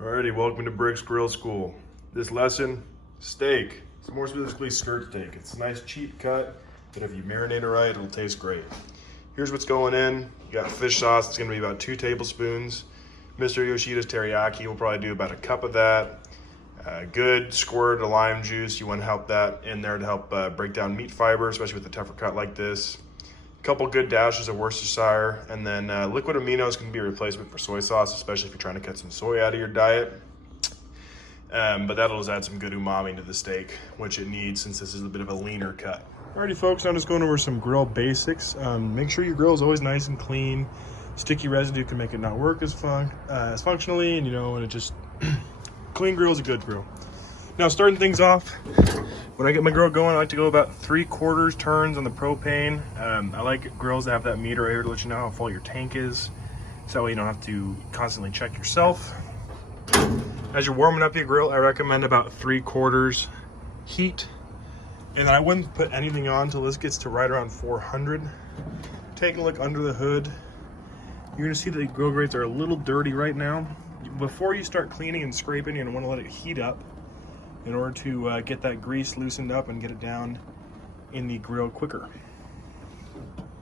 Alrighty, welcome to Bricks Grill School. This lesson, steak. It's more specifically skirt steak. It's a nice cheap cut, but if you marinate it right, it'll taste great. Here's what's going in. You got fish sauce, it's gonna be about 2 tablespoons. Mr. Yoshida's teriyaki, we'll probably do about a cup of that. Good squirt of lime juice, you wanna help that in there to help break down meat fiber, especially with a tougher cut like this. Couple good dashes of Worcestershire, and then liquid aminos can be a replacement for soy sauce, especially if you're trying to cut some soy out of your diet. But that'll just add some good umami to the steak, which it needs since this is a bit of a leaner cut. Alrighty folks, I'm just going over some grill basics. Make sure your grill is always nice and clean. Sticky residue can make it not work as functionally, and and it just, clean grill is a good grill. Now starting things off, when I get my grill going, I like to go about 3/4 turns on the propane. I like grills that have that meter right here to let you know how full your tank is. So that way you don't have to constantly check yourself. As you're warming up your grill, I recommend about 3/4 heat. And I wouldn't put anything on until this gets to right around 400. Take a look under the hood. You're gonna see that the grill grates are a little dirty right now. Before you start cleaning and scraping, you're gonna wanna let it heat up in order to get that grease loosened up and get it down in the grill quicker.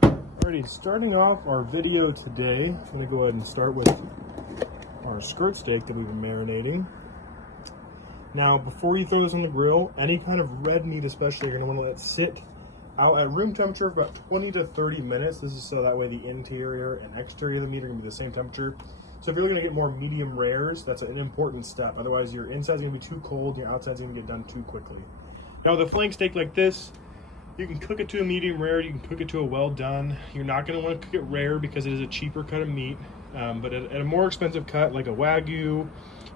Alrighty, starting off our video today, I'm gonna go ahead and start with our skirt steak that we've been marinating. Now, before you throw this on the grill, any kind of red meat especially, you're gonna wanna let it sit out at room temperature for about 20 to 30 minutes. This is so that way the interior and exterior of the meat are gonna be the same temperature. So if you're looking to get more medium rares, that's an important step. Otherwise, your inside's gonna be too cold, your outside's gonna get done too quickly. Now with a flank steak like this, you can cook it to a medium rare, you can cook it to a well done. You're not gonna wanna cook it rare because it is a cheaper cut of meat. But at a more expensive cut, like a Wagyu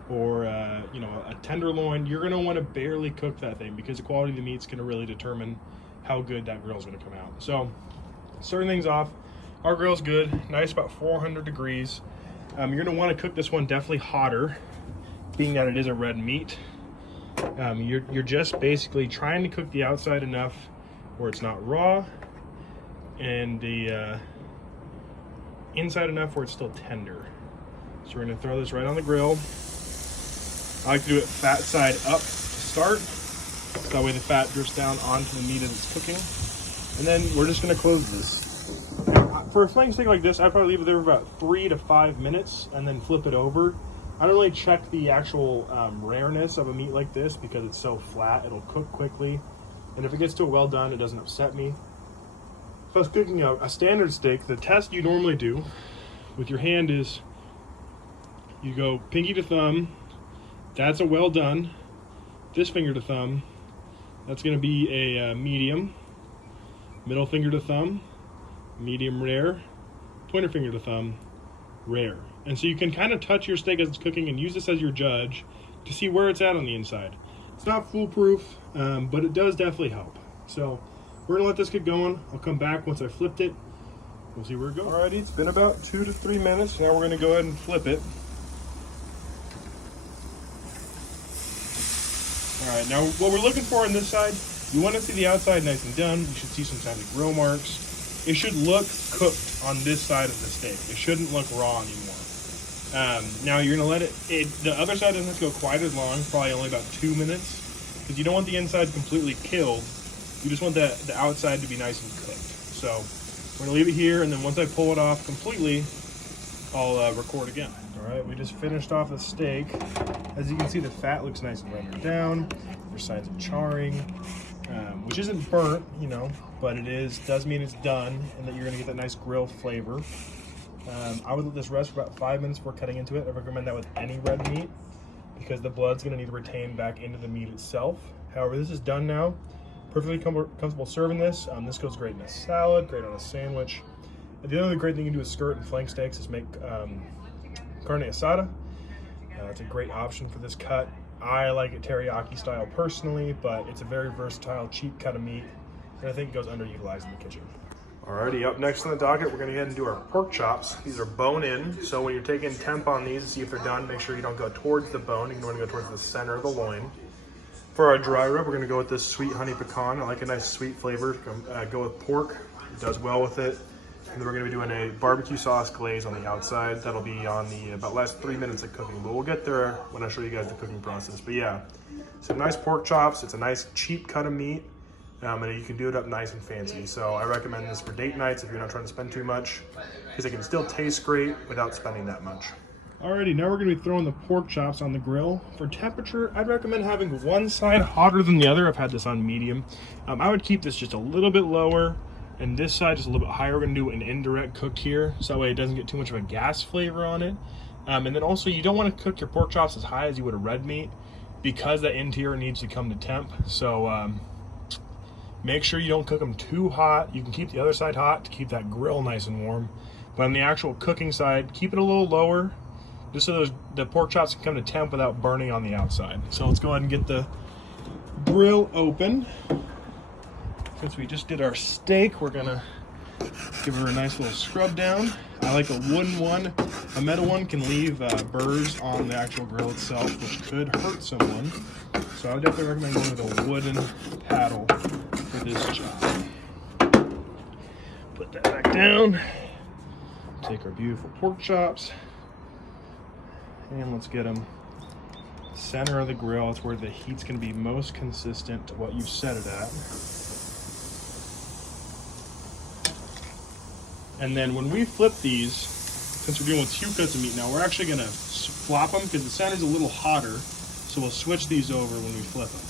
or a tenderloin, you're gonna wanna barely cook that thing because the quality of the meat's gonna really determine how good that grill's gonna come out. So, starting things off, our grill's good, nice about 400 degrees. You're gonna wanna cook this one definitely hotter, being that it is a red meat. You're just basically trying to cook the outside enough where it's not raw, and the inside enough where it's still tender. So we're gonna throw this right on the grill. I like to do it fat side up to start, so that way the fat drips down onto the meat as it's cooking. And then we're just gonna close this. For a flank steak like this, I'd probably leave it there for about 3 to 5 minutes and then flip it over. I don't really check the actual rareness of a meat like this because it's so flat, it'll cook quickly. And if it gets to a well done, it doesn't upset me. If I was cooking a standard steak, the test you normally do with your hand is you go pinky to thumb, that's a well done. This finger to thumb, that's gonna be a medium. Middle finger to thumb, medium rare. Pointer finger to thumb, rare. And so you can kind of touch your steak as it's cooking and use this as your judge to see where it's at on the inside. It's not foolproof, but it does definitely help. So we're gonna let this get going. I'll come back once I flipped it. We'll see where it goes. Alrighty, it's been about 2 to 3 minutes. Now we're gonna go ahead and flip it. Alright, now what we're looking for on this side, you want to see the outside nice and done. You should see some kind of grill marks. It should look cooked on this side of the steak. It shouldn't look raw anymore. Now you're gonna let the other side doesn't have to go quite as long, probably only about 2 minutes, because you don't want the inside completely killed. You just want the outside to be nice and cooked. So we're gonna leave it here, and then once I pull it off completely, I'll record again. All right, we just finished off the steak. As you can see, the fat looks nice and rendered down. There's signs of charring, which isn't burnt, but it does mean it's done, and that you're gonna get that nice grill flavor. I would let this rest for about 5 minutes before cutting into it. I recommend that with any red meat because the blood's gonna need to retain back into the meat itself. However, this is done now. Perfectly comfortable serving this. This goes great in a salad, great on a sandwich. And the other great thing you can do with skirt and flank steaks is make carne asada. It's a great option for this cut. I like it teriyaki style personally, but it's a very versatile, cheap cut of meat, and I think it goes underutilized in the kitchen. Alrighty, up next on the docket, we're gonna go ahead and do our pork chops. These are bone in, so when you're taking temp on these to see if they're done, make sure you don't go towards the bone. You want to go towards the center of the loin. For our dry rub, we're gonna go with this sweet honey pecan. I like a nice sweet flavor. Go with pork, it does well with it. And then we're gonna be doing a barbecue sauce glaze on the outside. That'll be on the about last 3 minutes of cooking, but we'll get there when I show you guys the cooking process. But yeah, some nice pork chops. It's a nice cheap cut of meat, and you can do it up nice and fancy. So I recommend this for date nights if you're not trying to spend too much, because it can still taste great without spending that much. Alrighty, now we're gonna be throwing the pork chops on the grill. For temperature, I'd recommend having one side hotter than the other. I've had this on medium. I would keep this just a little bit lower, and this side just a little bit higher. We're gonna do an indirect cook here, so that way it doesn't get too much of a gas flavor on it. And then also, you don't wanna cook your pork chops as high as you would a red meat, because that interior needs to come to temp. So make sure you don't cook them too hot. You can keep the other side hot to keep that grill nice and warm. But on the actual cooking side, keep it a little lower, just so the pork chops can come to temp without burning on the outside. So let's go ahead and get the grill open. Since we just did our steak, we're gonna give her a nice little scrub down. I like a wooden one. A metal one can leave burrs on the actual grill itself, which could hurt someone. So I would definitely recommend going with a wooden paddle for this job. Put that back down. Take our beautiful pork chops. And let's get them center of the grill. It's where the heat's gonna be most consistent to what you've set it at. And then when we flip these, since we're dealing with 2 cuts of meat now, we're actually gonna flop them because the center's a little hotter. So we'll switch these over when we flip them.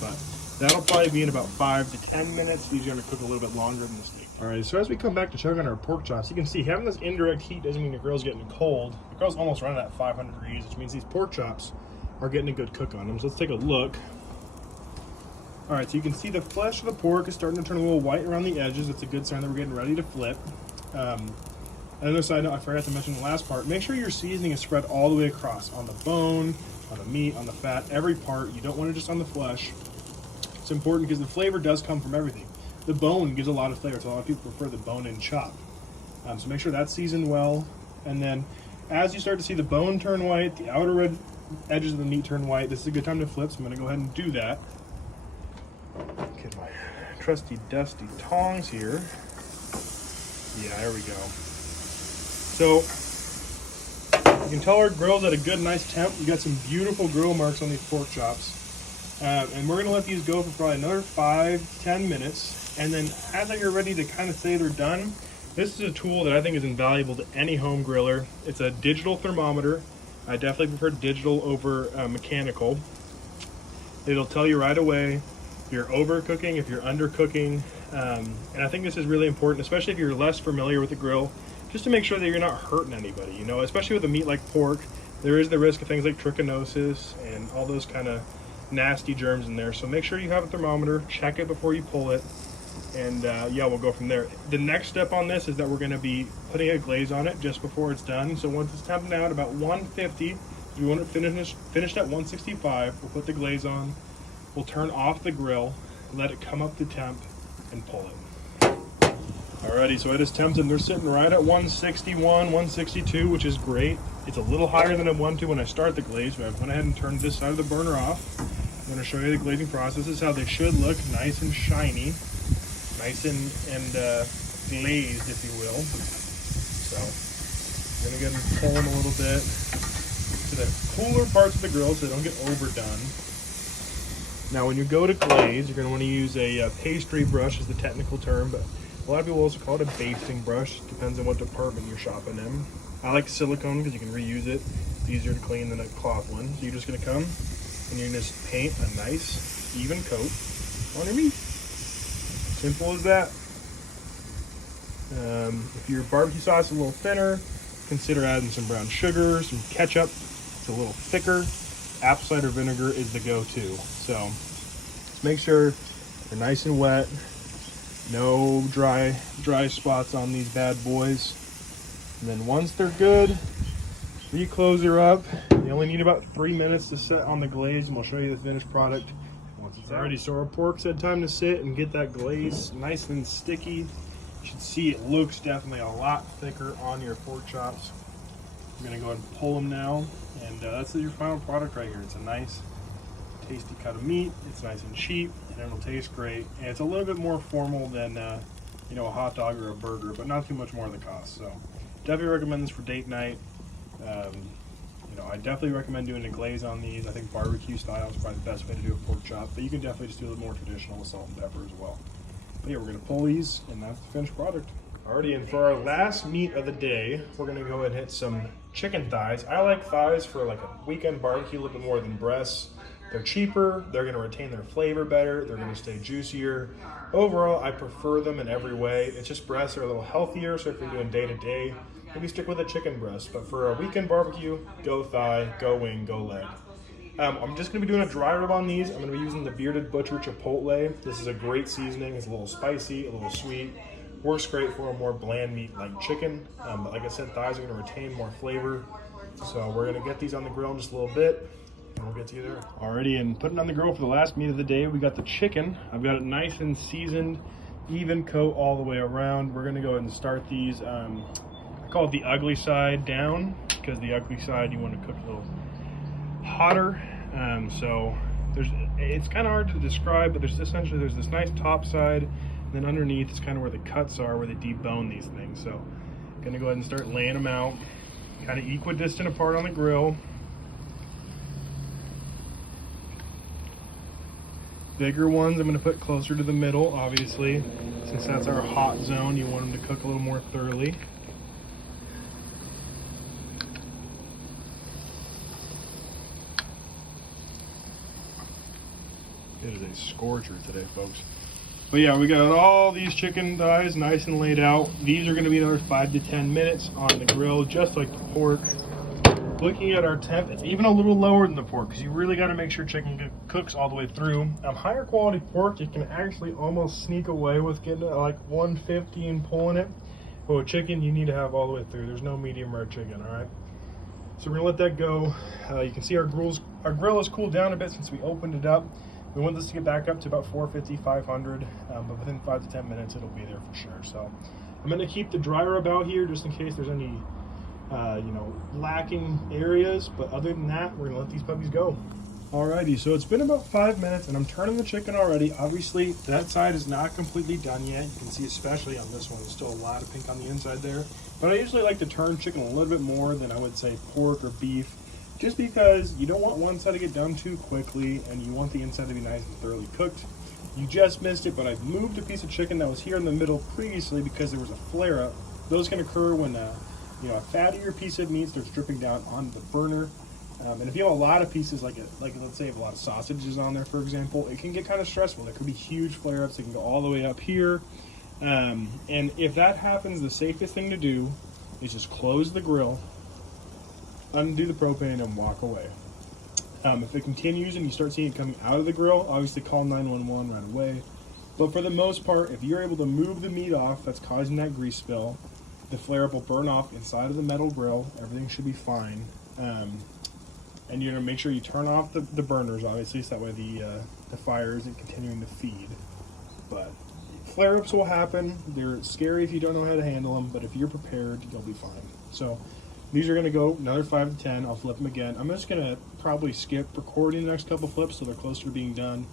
But that'll probably be in about 5 to 10 minutes. These are gonna cook a little bit longer than the steak. All right, so as we come back to check on our pork chops, you can see having this indirect heat doesn't mean the grill's getting cold. The grill's almost running at 500 degrees, which means these pork chops are getting a good cook on them. So let's take a look. All right, so you can see the flesh of the pork is starting to turn a little white around the edges. That's a good sign that we're getting ready to flip. Another side note I forgot to mention in the last part, make sure your seasoning is spread all the way across, on the bone, on the meat, on the fat, every part. You don't want it just on the flesh. It's important because the flavor does come from everything. The bone gives a lot of flavor, so a lot of people prefer the bone-in chop. So make sure that's seasoned well. And then as you start to see the bone turn white, the outer red edges of the meat turn white, this is a good time to flip, so I'm gonna go ahead and do that. Get my trusty dusty tongs here. Yeah, there we go. So you can tell our grill's at a good, nice temp. We got some beautiful grill marks on these pork chops. And we're gonna let these go for probably another 5 to 10 minutes. And then as you're ready to kind of say they're done, this is a tool that I think is invaluable to any home griller. It's a digital thermometer. I definitely prefer digital over mechanical. It'll tell you right away if you're overcooking, if you're undercooking. And I think this is really important, especially if you're less familiar with the grill, just to make sure that you're not hurting anybody, you know, especially with a meat like pork. There is the risk of things like trichinosis and all those kind of nasty germs in there. So make sure you have a thermometer, check it before you pull it, and yeah, we'll go from there. The next step on this is that we're gonna be putting a glaze on it just before it's done. So once it's temped out about 150, we want it finished at 165, we'll put the glaze on, we'll turn off the grill, let it come up to temp, and pull it. Alrighty, so it is temped and they're sitting right at 161, 162, which is great. It's a little higher than I want to when I start the glaze, but I went ahead and turned this side of the burner off. I'm going to show you the glazing process. This is how they should look, nice and shiny, nice and glazed, if you will. So I'm going to go ahead and pull them a little bit to the cooler parts of the grill so they don't get overdone. Now when you go to glaze, you're going to want to use a pastry brush is the technical term, but a lot of people also call it a basting brush. Depends on what department you're shopping in. I like silicone because you can reuse it. It's easier to clean than a cloth one. So you're just going to come and you're going to just paint a nice even coat on your meat. Simple as that. If your barbecue sauce is a little thinner, consider adding some brown sugar, some ketchup. It's a little thicker. Apple cider vinegar is the go-to. So just make sure they're nice and wet. No dry spots on these bad boys. And then once they're good, reclose her up. You only need about 3 minutes to set on the glaze, and we'll show you the finished product once it's ready. So our pork's had time to sit and get that glaze nice and sticky. You should see it looks definitely a lot thicker on your pork chops. I'm gonna go ahead and pull them now, and that's your final product right here. It's a nice, tasty cut of meat. It's nice and cheap, and it'll taste great. And it's a little bit more formal than you know, a hot dog or a burger, but not too much more than the cost. So definitely recommend this for date night. You know, I definitely recommend doing a glaze on these. I think barbecue style is probably the best way to do a pork chop, but you can definitely just do it more traditional with salt and pepper as well. But yeah, we're gonna pull these, and that's the finished product. Alrighty, and for our last meat of the day, we're gonna go ahead and hit some chicken thighs. I like thighs for like a weekend barbecue a little bit more than breasts. They're cheaper, they're gonna retain their flavor better, they're gonna stay juicier. Overall, I prefer them in every way. It's just breasts are a little healthier, so if you're doing day to day, maybe stick with a chicken breast. But for a weekend barbecue, go thigh, go wing, go leg. I'm just gonna be doing a dry rub on these. I'm gonna be using the Bearded Butcher Chipotle. This is a great seasoning. It's a little spicy, a little sweet. Works great for a more bland meat like chicken. But like I said, thighs are gonna retain more flavor. So we're gonna get these on the grill in just a little bit, and we'll get to you there. Alrighty, and putting on the grill for the last meat of the day, we got the chicken. I've got it nice and seasoned, even coat all the way around. We're gonna go ahead and start these. I call it the ugly side down, because the ugly side you want to cook a little hotter. So it's kind of hard to describe, but there's this nice top side, and then underneath is kind of where the cuts are, where they debone these things. So I'm gonna go ahead and start laying them out, kind of equidistant apart on the grill. Bigger ones I'm gonna put closer to the middle, obviously, since that's our hot zone. You want them to cook a little more thoroughly. It is a scorcher today, folks. But yeah, we got all these chicken thighs nice and laid out. These are going to be another 5 to 10 minutes on the grill, just like the pork. Looking at our temp, it's even a little lower than the pork, because you really got to make sure chicken cooks all the way through. Higher quality pork, you can actually almost sneak away with getting it like 150 and pulling it. But with chicken, you need to have all the way through. There's no medium rare chicken, all right? So we're gonna let that go. You can see our grill has cooled down a bit since we opened it up. We want this to get back up to about 450, 500, but within 5 to 10 minutes, it'll be there for sure. So I'm gonna keep the dry rub out here just in case there's any, you know, lacking areas. But other than that, we're gonna let these puppies go. Alrighty, so it's been about 5 minutes and I'm turning the chicken already. Obviously, that side is not completely done yet. You can see, especially on this one, there's still a lot of pink on the inside there. But I usually like to turn chicken a little bit more than I would say pork or beef, just because you don't want one side to get done too quickly and you want the inside to be nice and thoroughly cooked. You just missed it, but I've moved a piece of chicken that was here in the middle previously because there was a flare-up. Those can occur when you know, a fattier piece of meat starts dripping down on the burner. And if you have a lot of pieces, like let's say you have a lot of sausages on there, for example, it can get kind of stressful. There could be huge flare-ups. They can go all the way up here. And if that happens, the safest thing to do is just close the grill, undo the propane, and walk away. If it continues and you start seeing it coming out of the grill, obviously call 911 right away. But for the most part, if you're able to move the meat off that's causing that grease spill, the flare-up will burn off inside of the metal grill. Everything should be fine. And you're gonna make sure you turn off the burners, obviously, so that way the fire isn't continuing to feed. But flare-ups will happen. They're scary if you don't know how to handle them, but if you're prepared, you'll be fine. So these are gonna go another 5 to 10. I'll flip them again. I'm just gonna probably skip recording the next couple flips so they're closer to being done,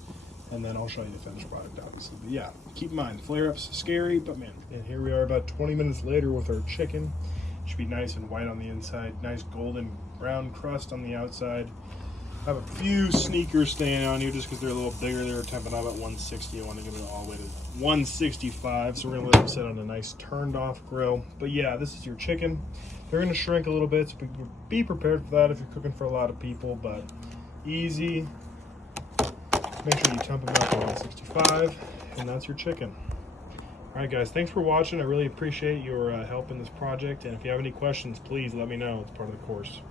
and then I'll show you the finished product, obviously. But yeah, keep in mind, flare-ups, scary, but man. And here we are about 20 minutes later with our chicken. Should be nice and white on the inside, nice golden brown crust on the outside. I have a few sneakers staying on here just because they're a little bigger. They're temping up at 160. I want to get it all the way to 165. So we're gonna let them sit on a nice turned off grill. But yeah, this is your chicken. They're gonna shrink a little bit, so be prepared for that if you're cooking for a lot of people, but easy. Make sure you temp them up to 165, and that's your chicken. All right, guys, thanks for watching. I really appreciate your help in this project. And if you have any questions, please let me know. It's part of the course.